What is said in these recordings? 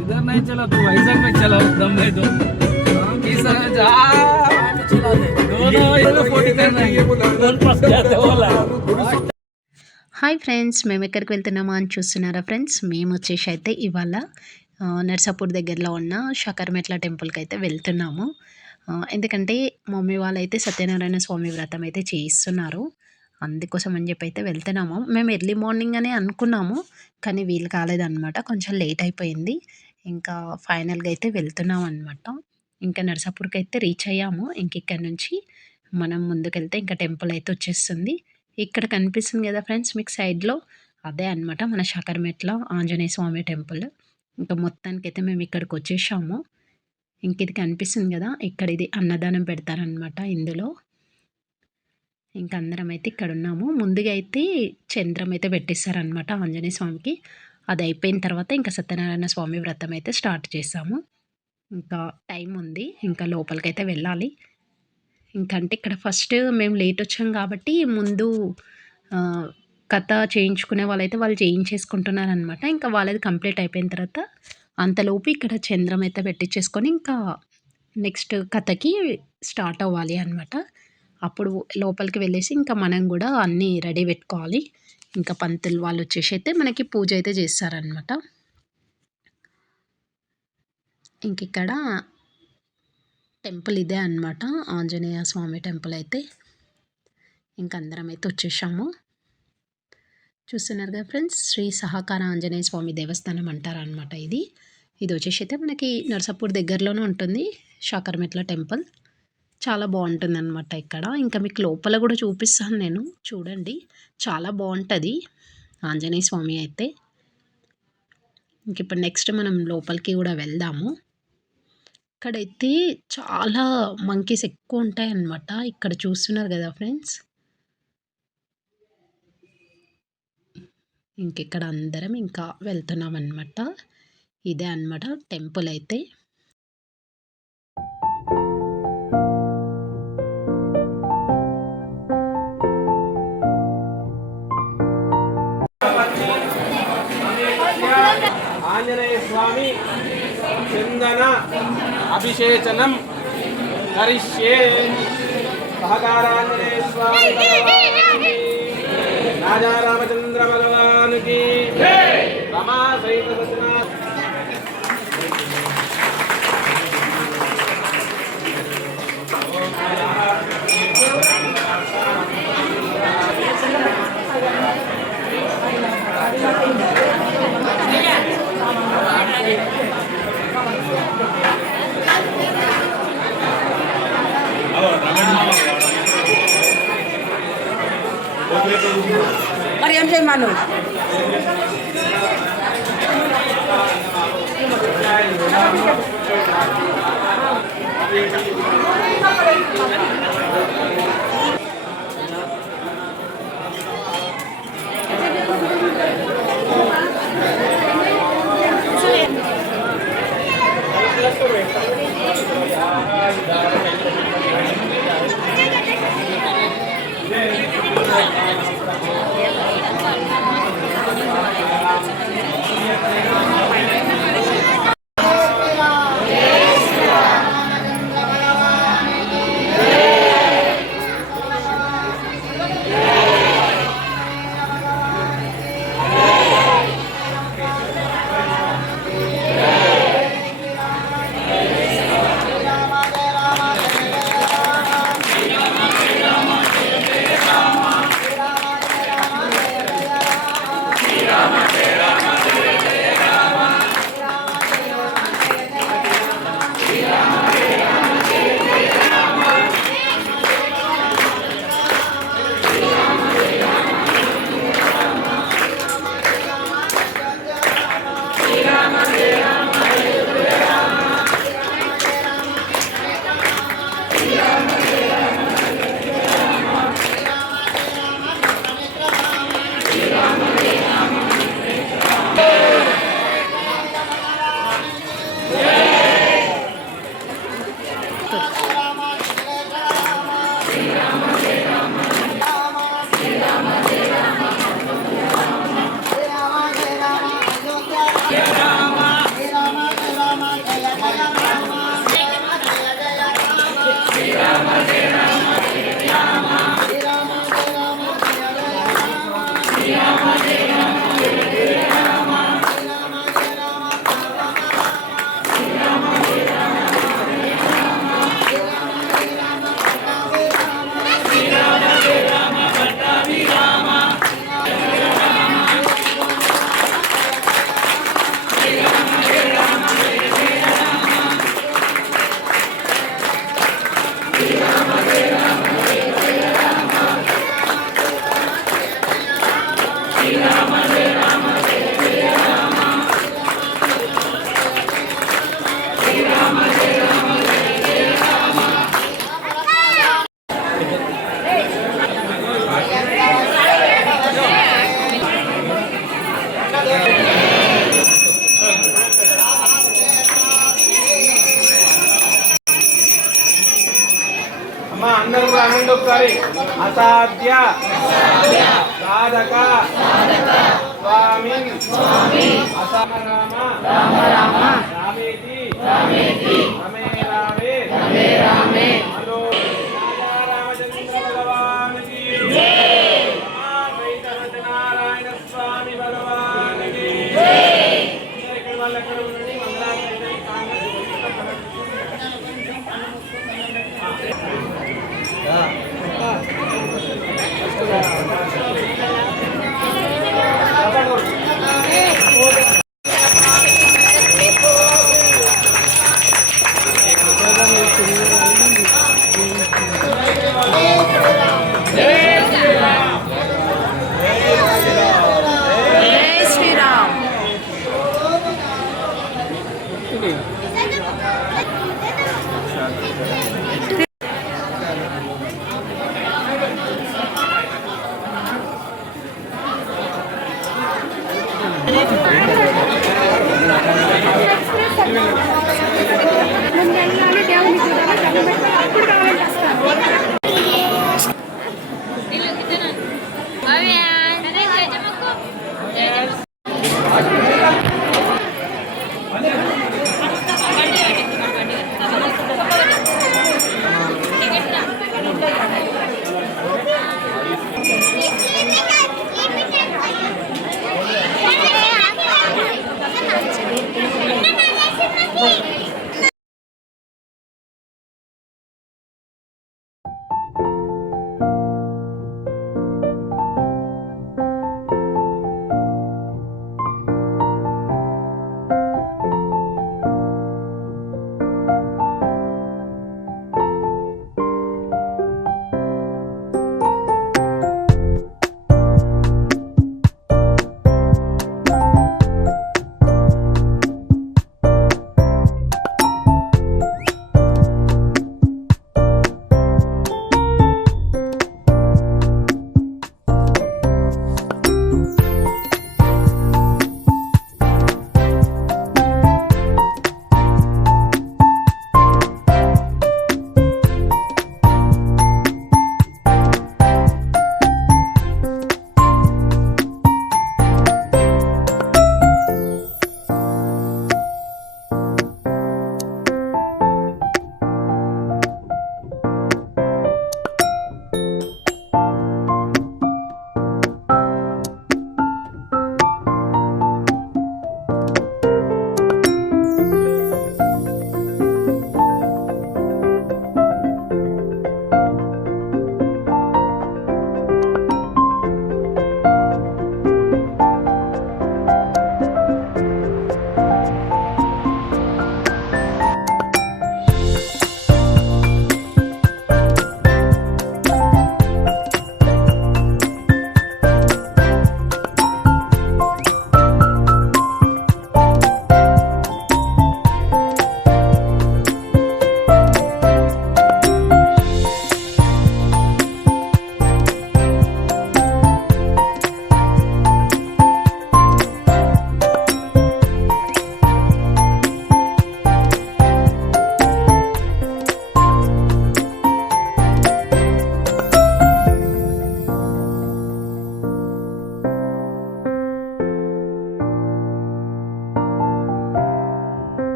इधर नहीं चला तो वैजाग में चला दम नहीं तो इस समय जा दोनों इधर फोटो करना है दोनों पास जाते वाला. హాయ్ ఫ్రెండ్స్, మేము ఎక్కడికి వెళ్తున్నామా అని చూస్తున్నారా ఫ్రెండ్స్? మేము వచ్చేసి అయితే ఇవాళ నర్సాపూర్ దగ్గరలో ఉన్న షకర్మెట్ల టెంపుల్కి అయితే వెళ్తున్నాము. ఎందుకంటే మమ్మీ వాళ్ళైతే సత్యనారాయణ స్వామి వ్రతం అయితే చేయిస్తున్నారు. అందుకోసం అని చెప్పి అయితే వెళ్తున్నాము. మేము ఎర్లీ మార్నింగ్ అనే అనుకున్నాము, కానీ వీలు కాలేదన్నమాట. కొంచెం లేట్ అయిపోయింది. ఇంకా ఫైనల్గా అయితే వెళ్తున్నాం అనమాట. ఇంకా నర్సాపూర్కి అయితే రీచ్ అయ్యాము. ఇంక ఇక్కడ నుంచి మనం ముందుకెళ్తే ఇంకా టెంపుల్ అయితే వచ్చేస్తుంది. ఇక్కడ కనిపిస్తుంది కదా ఫ్రెండ్స్ మీకు సైడ్లో, అదే అనమాట మన షకర్మెట్ల ఆంజనేయ స్వామి టెంపుల్. ఇంకా మొత్తానికైతే మేము ఇక్కడికి వచ్చేసాము. ఇంక ఇది కనిపిస్తుంది కదా, ఇక్కడ ఇది అన్నదానం పెడతారనమాట ఇందులో. ఇంక అందరం అయితే ఇక్కడ ఉన్నాము. ముందుగా అయితే చంద్రం అయితే పెట్టిస్తారనమాట ఆంజనేయ స్వామికి. అది అయిపోయిన తర్వాత ఇంకా సత్యనారాయణ స్వామి వ్రతం అయితే స్టార్ట్ చేసాము. ఇంకా టైం ఉంది, ఇంకా లోపలికైతే వెళ్ళాలి. ఇంకంటే ఇక్కడ ఫస్ట్ మేము లేట్ వచ్చాం కాబట్టి ముందు కథ చేయించుకునే వాళ్ళైతే వాళ్ళు చేయించేసుకుంటున్నారనమాట. ఇంకా వాళ్ళది కంప్లీట్ అయిపోయిన తర్వాత అంతలోపు ఇక్కడ చంద్రం అయితే పెట్టించేసుకొని ఇంకా నెక్స్ట్ కథకి స్టార్ట్ అవ్వాలి అనమాట. అప్పుడు లోపలికి వెళ్ళేసి ఇంకా మనం కూడా అన్నీ రెడీ పెట్టుకోవాలి. ఇంకా పంతులు వాళ్ళు వచ్చేసి అయితే మనకి పూజ అయితే చేస్తారనమాట. ఇంక ఇక్కడ టెంపుల్ ఇదే అనమాట, ఆంజనేయ స్వామి టెంపుల్ అయితే. ఇంక అందరం అయితే వచ్చేసాము. చూస్తున్నారు కదా ఫ్రెండ్స్, శ్రీ సహకార ఆంజనేయ స్వామి దేవస్థానం అంటారనమాట ఇది. ఇది వచ్చేసి అయితే మనకి నర్సాపూర్ దగ్గరలోనే ఉంటుంది షకర్మెట్ల టెంపుల్. చాలా బాగుంటుంది అనమాట ఇక్కడ. ఇంకా మీకు లోపల కూడా చూపిస్తాను నేను, చూడండి. చాలా బాగుంటుంది ఆంజనేయ స్వామి అయితే. ఇంక ఇప్పుడు నెక్స్ట్ మనం లోపలికి కూడా వెళ్దాము. ఇక్కడైతే చాలా మంకీస్ ఎక్కువ ఉంటాయన్నమాట. ఇక్కడ చూస్తున్నారు కదా ఫ్రెండ్స్. ఇంకెక్కడ అందరం ఇంకా వెళ్తున్నాం అనమాట. ఇదే అనమాట టెంపుల్ అయితే. ఆంజనేయ స్వామి చందన అభిషేచనం కరిష్యే. సహకారాంజనేయ స్వామి భగవానుకి, రాజా రామచంద్ర భగవానుకి, రమా సహిత సత్యనారాయణ. మరి ఏం చేయమను? అమ్మా అందరూ కూడా అనండి ఒకసారి. అసాధ్య సాధక స్వామి అసమ రామ రామేతి రమే రామే హలో రామచంద్ర భగవాన్ की जय. సత్యనారాయణ స్వామి భగవాన్ की जय. ఇక్కడ వాళ్ళు ఎక్కడ ఉండండి. మంగళారతి కాంగ్రెస్ Terima kasih.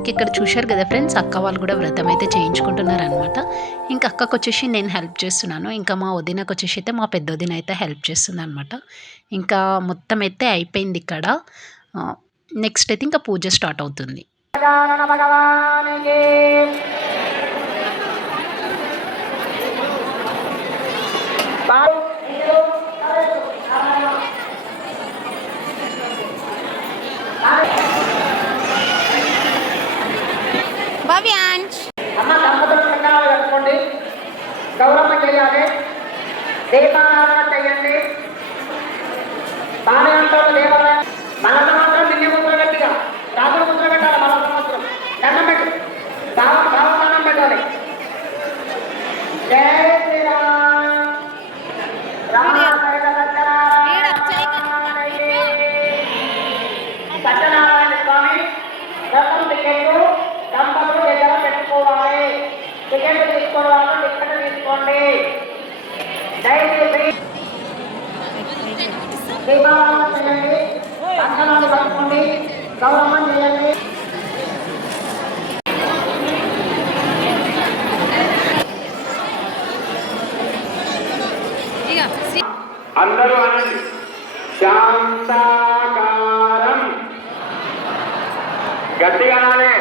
ఇంక ఇక్కడ చూశారు కదా ఫ్రెండ్స్, అక్క వాళ్ళు కూడా వ్రతం అయితే చేయించుకుంటున్నారు అనమాట. ఇంకా అక్కకు వచ్చేసి నేను హెల్ప్ చేస్తున్నాను, ఇంకా మా వదినకు వచ్చేసి అయితే మా పెద్ద వదిన అయితే హెల్ప్ చేస్తుంది అనమాట. ఇంకా మొత్తం అయితే అయిపోయింది ఇక్కడ. నెక్స్ట్ అయితే ఇంకా పూజ స్టార్ట్ అవుతుంది. అమ్మ దంపతులు సంఘాలు కలుపుకోండి, గౌరమ్మ చేయాలి, దీపారాధన చేయండి, బాలయంతో దేవాలయం. మన సంవత్సరం నిన్న ముద్ర గట్టిగా రాత్రి ముద్ర పెట్టాలి. మన సంవత్సరం దండం పెట్టి దండం పెట్టాలి. జై శ్రీరామ్ సత్యనారాయణ స్వామి దర్శనం టికెట్ దంపతులు దగ్గర పెట్టుకోవాలి. టికెట్ తీసుకోవాలి, టికెట్ తీసుకోండి. దయచేసి దీపావళి చేయండి, దర్శనాలు కలుపుకోండి, గౌరవం చేయండి. అందరూ అనండి, శాంతాకారం. గట్టిగానే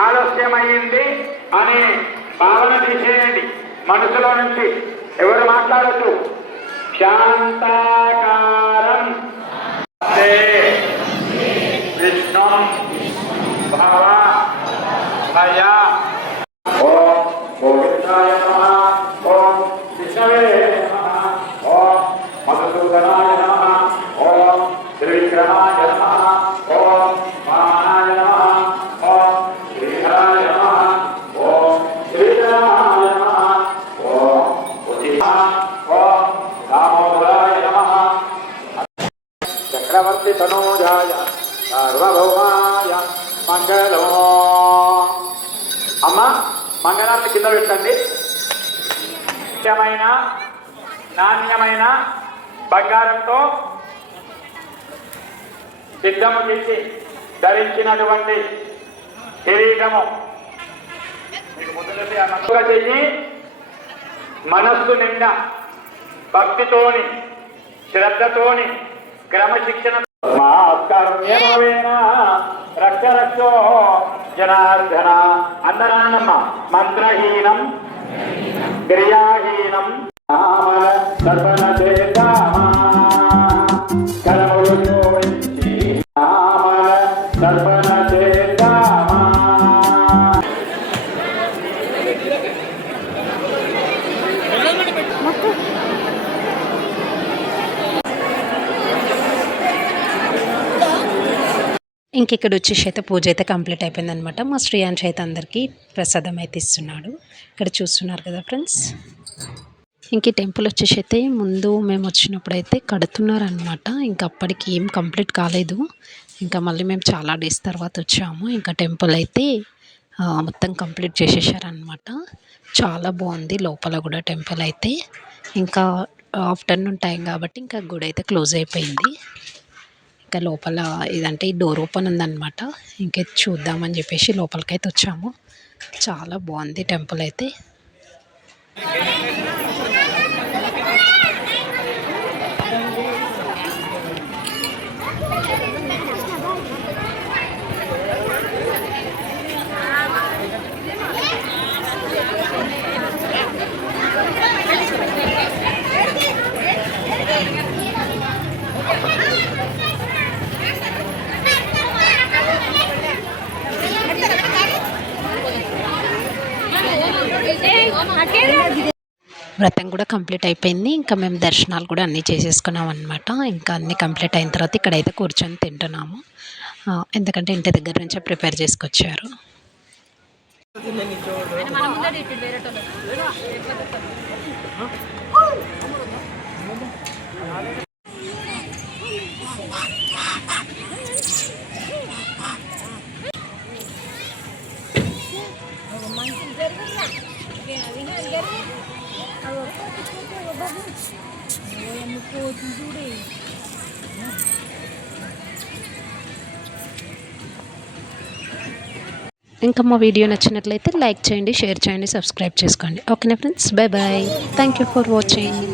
ఆలస్యమైంది అనే భావన తీసేయండి మనసులో నుంచి. ఎవరు మాట్లాడద్దు. శాంతాకారం విష్ణు భవ భయ. ఓం గోవిందాయ నమః, ఓం విష్ణవే నమః, ఓం మధుసూదనాయ నమః, ఓం త్రివిక్రమాయ నమః, ఓం వామనాయ నమః, ఓం శ్రీధరాయ నమః, ఓం శ్రీధరాయ నమః, ఓం ఉదితాయ, ఓం దామోదరాయ నమః. చక్రవర్తి తనూజాయ సార్వభౌమాయ మంగళం. అమ్మ మంగళాన్ని కింద పెట్టండి. ముఖ్యమైన నాణ్యమైన బంగారంతో సిద్ధము చేసి ధరించినటువంటి కిరీటము మీకు ముందు చెయ్యి. మనస్సు నిండా భక్తితోని శ్రద్ధతోని క్రమశిక్షణ రక్ష రక్షో జనార్దన. అందరాన్నమ్మ మంత్రహీనం క్రియాహీనం సర్వన కరములు జోడించి సర్వన ఇంక ఇక్కడ వచ్చేసి అయితే పూజ అయితే కంప్లీట్ అయిపోయింది అనమాట. మా శ్రీయాంష్ అయితే అందరికీ ప్రసాదం అయితే ఇస్తున్నాడు. ఇక్కడ చూస్తున్నారు కదా ఫ్రెండ్స్. ఇంక ఈ టెంపుల్ వచ్చేసి అయితే ముందు మేము వచ్చినప్పుడు అయితే కడుతున్నారనమాట. ఇంకా అప్పటికి ఏం కంప్లీట్ కాలేదు. ఇంకా మళ్ళీ మేము చాలా డేస్ తర్వాత వచ్చాము. ఇంకా టెంపుల్ అయితే మొత్తం కంప్లీట్ చేసేసారనమాట. చాలా బాగుంది లోపల కూడా టెంపుల్ అయితే. ఇంకా ఆఫ్టర్నూన్ టైం కాబట్టి ఇంకా గుడి అయితే క్లోజ్ అయిపోయింది. ఇంకా లోపల ఇదంటే ఈ డోర్ ఓపెన్ ఉందన్నమాట. ఇంకే చూద్దామని చెప్పేసి లోపలికైతే వచ్చాము. చాలా బాగుంది టెంపుల్ అయితే. వ్రతం కూడా కంప్లీట్ అయిపోయింది. ఇంకా మేము దర్శనాలు కూడా అన్నీ చేసేసుకున్నాం అనమాట. ఇంకా అన్నీ కంప్లీట్ అయిన తర్వాత ఇక్కడైతే కూర్చొని తింటున్నాము. ఎందుకంటే ఇంటి దగ్గర నుంచే ప్రిపేర్ చేసుకొచ్చారు. ఇంకా మా వీడియో నచ్చినట్లయితే లైక్ చేయండి, షేర్ చేయండి, సబ్స్క్రైబ్ చేసుకోండి. ఓకేనా friends, bye bye. Thank you for watching.